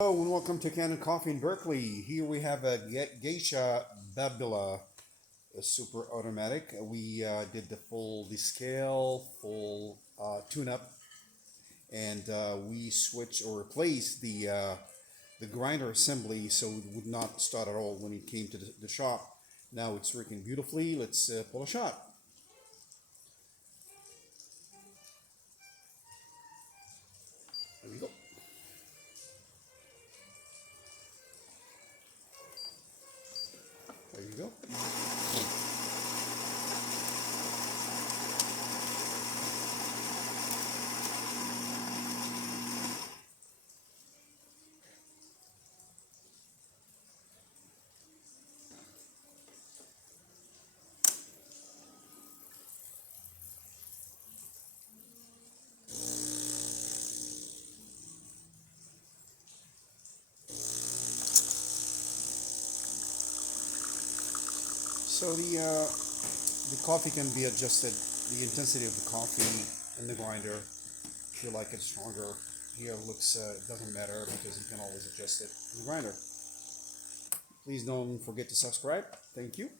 Hello and welcome to Kanen Coffee in Berkeley. Here we have a Gaccia babila, a super automatic. We did the full descale, full tune-up, and we switched or replaced the grinder assembly so it would not start at all when it came to the shop. Now it's working beautifully. Let's pull a shot. There we go. There you go. So the coffee can be adjusted, the intensity of the coffee in the grinder. If you like it stronger, here it looks it doesn't matter because you can always adjust it in the grinder. Please don't forget to subscribe. Thank you.